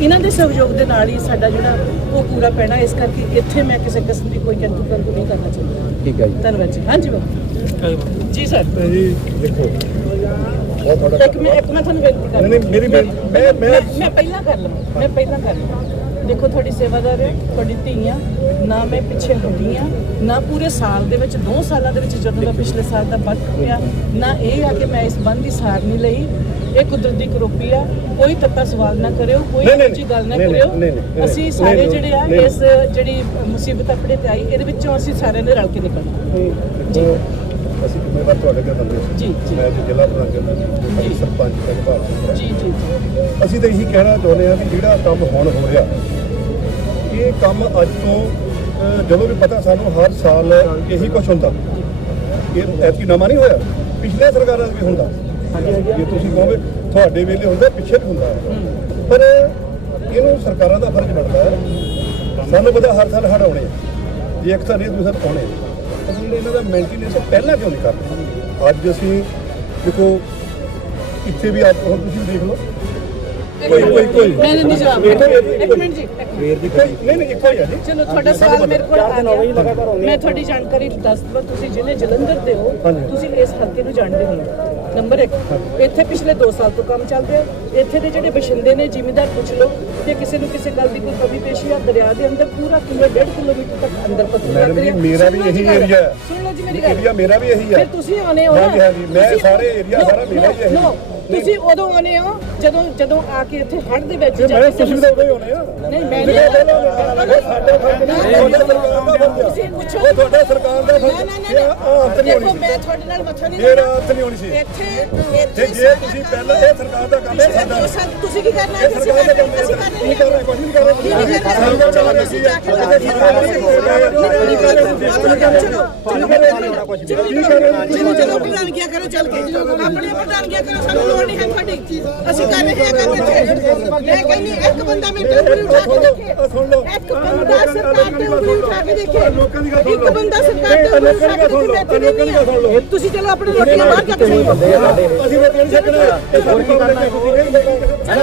ਇਹਨਾਂ ਦੇ ਸਹਿਯੋਗ ਦੇ ਨਾਲ ਹੀ ਸਾਡਾ ਜਿਹੜਾ ਉਹ ਪੂਰਾ ਪੈਣਾ ਇਸ ਕਰਕੇ ਇੱਥੇ ਮੈਂ ਕਿਸੇ ਕਿਸਮ ਦੀ ਕੋਈ ਕੰਤੂ ਕੰਤੂ ਨਹੀਂ ਕਰਨਾ ਚਾਹੁੰਦਾ। ਠੀਕ ਹੈ ਜੀ। ਧੰਨਵਾਦ ਜੀ। ਹਾਂਜੀ ਬਾਬਾ। ਜੀ ਸਰ। ਜੀ ਦੇਖੋ। ਬਹੁਤ ਤੁਹਾਡਾ ਇੱਕ ਮੈਂ ਇੱਕ ਮੈਂ ਤੁਹਾਨੂੰ ਬੇਨਤੀ ਕਰ ਨਹੀਂ, ਨਹੀਂ, ਮੇਰੀ ਬੇਨ- ਮੈਂ- ਮੈਂ- ਮੈਂ ਪਹਿਲਾਂ ਕਰ ਲਵਾਂ ਮੈਂ ਪਹਿਲਾਂ ਕਰ ਲਵਾਂ। ਦੇਖੋ ਤੁਹਾਡੀ ਸੇਵਾਦਾਰ ਹੈ ਤੁਹਾਡੀ ਧੀਆਂ ਨਾ ਮੈਂ ਪਿੱਛੇ ਹਟੀ ਹਾਂ ਨਾ ਪੂਰੇ ਸਾਲ ਦੇ ਵਿੱਚ 2 ਸਾਲਾਂ ਦੇ ਵਿੱਚ ਜਦੋਂ ਦਾ ਪਿਛਲੇ ਸਾਲ ਦਾ ਬੰਦ ਪਿਆ ਨਾ ਇਹ ਆ ਕਿ ਮੈਂ ਇਸ ਬੰਦ ਦੀ ਸਾਰ ਨਹੀਂ ਲਈ। ਇਹ ਕੁਦਰਤ ਦੀ ਕਰੋਪੀ ਆ ਕੋਈ ਤੱਤਾ ਸਵਾਲ ਨਾ ਕਰਿਓ ਕੋਈ ਨਹੀਂ, ਗੱਲ ਨਾ ਨਹੀਂ, ਨਹੀਂ, ਕਰਿਓ। ਨਹੀਂ, ਨਹੀਂ, ਅਸੀਂ ਨਹੀਂ, ਸਾਰੇ ਨਹੀਂ, ਜਿਹੜੇ ਆ ਨਹੀਂ। ਇਸ ਜਿਹੜੀ ਮੁਸੀਬਤ ਆਪਣੇ ਤੇ ਆਈ ਇਹਦੇ ਵਿੱਚੋਂ ਅਸੀਂ ਸਾਰਿਆਂ ਨੇ ਰਲ ਕੇ ਨਿਕਲਣਾ। ਜੀ ਅਸੀਂ ਜ਼ਿੰਮੇਵਾਰ ਤੁਹਾਡੇ ਦੇ ਬੰਦੇ ਸੀ? ਜੀ, ਜੀ। ਮੈਂ ਤੇ ਜ਼ਿਲ੍ਹਾ ਪ੍ਰਧਾਨ ਜੀ ਸਰਪੰਚ ਦਾ ਭਾਗ ਸਿੰਘ ਜੀ ਜੀ ਜੀ। ਅਸੀਂ ਤਾਂ ਇਹੀ ਕਹਿਣਾ ਚਾਹੁੰਦੇ ਹਾਂ ਕਿ ਜਿਹੜਾ ਕੰਮ ਹੁਣ ਹੋ ਰਿਹਾ ਇਹ ਕੰਮ ਅੱਜ ਤੋਂ ਅਹ, ਜਦੋਂ ਵੀ ਪਤਾ ਸਾਨੂੰ ਹਰ ਸਾਲ ਇਹੀ ਕੁਝ ਹੁੰਦਾ। ਇਹ ਐਤਕੀ ਨਵਾਂ ਨਹੀਂ ਹੋਇਆ ਪਿਛਲੇ ਸਰਕਾਰਾਂ 'ਚ ਵੀ ਹੁੰਦਾ। ਜੇ ਤੁਸੀਂ ਕਹੋਗੇ ਤੁਹਾਡੇ ਵੇਲੇ ਹੁੰਦਾ ਪਿੱਛੇ ਵੀ ਹੁੰਦਾ। ਪਰ ਇਹਨੂੰ ਸਰਕਾਰਾਂ ਦਾ ਫਰਜ਼ ਬਣਦਾ ਹੈ। ਸਾਨੂੰ ਪਤਾ ਹਰ ਸਾਲ ਹੜ੍ਹ ਆਉਣੇ ਆ। ਜੇ ਇੱਕ ਸਾਲ ਇਹ ਦੂਸਰਾ ਆਉਣੇ ਆ। ਅਸੀਂ ਜਿਹੜੇ ਇਹਨਾਂ ਦਾ ਮੇਨਟੇਨੈਂਸ ਪਹਿਲਾਂ ਕਿਉਂ ਨਹੀਂ ਕਰਦੇ ਅੱਜ ਅਸੀਂ ਦੇਖੋ ਇੱਥੇ ਵੀ ਆਪ ਹੁਣ ਤੁਸੀਂ ਦੇਖ ਲਓ। ਕੋਈ ਕੋਈ ਕੋਈ ਨਹੀਂ ਨਹੀਂ ਨਹੀਂ ਜਵਾਬ। ਇੱਕ ਮਿੰਟ ਜੀ ਇੱਕ ਮਿੰਟ। ਇੱਕੋ ਹੀ ਨਹੀਂ ਨਹੀਂ ਇੱਕੋ ਹੀ ਆ ਜੀ। ਚਲੋ ਤੁਹਾਡਾ ਸਵਾਲ ਮੇਰੇ ਕੋਲ ਆ ਗਿਆ। ਮੈਂ ਤੁਹਾਡੀ ਜਾਣਕਾਰੀ ਦੱਸ ਦਵਾਂ ਤੁਸੀਂ ਜ਼ਿਲ੍ਹੇ ਜਲੰਧਰ ਦੇ ਹੋ। ਤੁਸੀਂ ਇਸ ਹਲਕੇ ਨੂੰ ਜਾਣਦੇ ਹੋ ਨੰਬਰ 1 ਇੱਥੇ ਪਿਛਲੇ 2 ਸਾਲ ਤੋਂ ਕੰਮ ਚੱਲ ਰਿਹਾ। ਇੱਥੇ ਦੇ ਜਿਹੜੇ ਬਸ਼ਿੰਦੇ ਨੇ ਜ਼ਿਮੀਂਦਾਰ ਪੁੱਛ ਲਓ ਤੇ ਕਿਸੇ ਨੂੰ ਕਿਸੇ ਗੱਲ ਦੀ ਕੋਈ ਕਮੀ ਪੇਸ਼ੀ ਆ ਦਰਿਆ ਦੇ ਅੰਦਰ ਪੂਰਾ ਕਿਲੋ 1.5 ਕਿਲੋਮੀਟਰ ਤੱਕ ਅੰਦਰ ਪੱਥਰ ਮੈਡਮ ਜੀ, ਮੇਰਾ ਵੀ ਇਹੀ ਏਰੀਆ ਹੈ। ਸੁਣ ਲਓ ਜੀ ਮੇਰੀ ਗੱਲ ਏਰੀਆ ਮੇਰਾ ਵੀ ਇਹੀ ਹੈ ਫਿਰ ਤੁਸੀਂ ਆਨੇ ਹੋ ਨਾ ਹਾਂਜੀ, ਹਾਂਜੀ, ਮੈਂ ਤੁਸੀਂ- ਸਾਰੇ ਏਰੀਆ No, ਸਾਰਾ ਮੇਰਾ ਹੀ ਹੈ। no, ਤੁਸੀਂ ਉਦੋਂ ਆਨੇ ਹੋ ਜਦੋਂ ਜਦੋਂ ਆ ਕੇ ਇੱਥੇ ਹੜ੍ਹ ਦੇ ਵਿੱਚ ਜੇ ਜਾਂ ਮੈਂ ਕਿਸੇ ਤੁਸੀਂ ਤਾਂ ਉਦੋਂ ਹੀ ਹੋਣੇ ਆ ਨਹੀਂ ਮੈਂ ਜਿਹੜੇ ਨਹੀਂ ਪਹਿਲਾਂ ਹੋਣੇ ਆ, ਸਾਡੇ ਫਰਜ਼ ਨਹੀਂ ਤੁਹਾਡਾ ਸਰਕਾਰ ਦਾ ਫਰਜ਼ ਤੁਸੀਂ ਆ ਪੁੱਛੋ ਉਹ ਤੁਹਾਡਾ ਸਰਕਾਰ ਦਾ ਨਾ ਫਰਜ਼ ਨਾ ਇਹ ਨਾ ਆਹ ਹੱਥ ਨਹੀਂ ਦੇਖੋ ਹੋਣੀ ਮੈਂ ਤੁਹਾਡੇ ਨਾਲ ਮੱਥਾ ਨਹੀਂ ਸੀ ਇਹ ਹੱਥ ਨਹੀਂ ਹੋਣੀ ਸੀ ਇੱਥੇ ਤੇ ਇੱਥੇ ਜੇ ਤੁਸੀਂ ਪਹਿਲਾਂ ਇਹ ਸਰਕਾਰ ਦਾ ਕੰਮ ਹੈ ਸਾਡਾ ਪਿਛਲੇ ਦੋ ਸਾਲ ਤੁਸੀਂ ਕੀ ਕਰਨਾ ਇਹ ਸਰਕਾਰ ਦਾ ਕੰਮ ਹੈ ਅਸੀਂ ਕਰ ਨਹੀਂ ਕਰ ਰਹੇ ਕੁਝ ਨਹੀਂ ਕਰ ਰਹੇ ਕੀ ਨਹੀਂ ਕਰ ਰਹੇ? ਸਰਕਾਰ ਚੱਲ ਰਹੀ ਹੈ ਇਹਦੇ ਸਰਕਾਰ ਦਾ ਹੋ ਰਿਹਾ ਹੈ ਨਹੀਂ ਕਰ ਰਹੇ ਤੁਸੀਂ ਚਲੋ ਚਲੋ ਚਲੋ ਪ੍ਰਧਾਨਗੀਆਂ ਕਰੋ ਚੱਲ ਕੇ ਆਪਣੀਆਂ ਪ੍ਰਧਾਨਗੀਆਂ ਕਰੋ ਸਾਨੂੰ ਲੋੜ ਨਹੀਂ ਹੈ ਤੁਹਾਡੀ ਅਸੀਂ ਕਰ ਰਹੇ ਹਾਂ ਕੰਮ ਇੱਥੇ ਮੈਂ ਕਹਿੰਦੀ ਇੱਕ ਬੰਦਾ ਮਿੰਟ ਉਂਗਲੀ ਉਠਾ ਕੇ ਦੇਖੇ ਸੁਣ ਲਓ ਇੱਕ ਬੰਦਾ ਸਰਕਾਰ ਤੇ ਉਂਗਲੀ ਉਠਾ ਕੇ ਦੇਖੇ ਲੋਕਾਂ ਦੀ ਗੱਲ ਸੁਣ ਇੱਕ ਲਓ। ਬੰਦਾ ਸਰਕਾਰ ਤੇ ਉਂਗਲੀ ਲੋਕਾਂ ਦੀ ਉਠਾ ਗੱਲ ਕੇ ਸੁਣ ਲਓ। ਦੇਖੇ ਲੋਕਾਂ ਦੀ ਗੱਲ ਸੁਣ ਲਓ। ਤੁਸੀਂ ਚਲੋ ਆਪਣੀ ਰੋਟੀਆਂ ਬਾਹਰ ਜਾ ਕੇ ਅਸੀਂ ਰੋਟੀ ਨਹੀਂ ਛਕਣਾ ਇਹ ਸਾਡੀ ਪ੍ਰੋਬਲਮ ਹੈ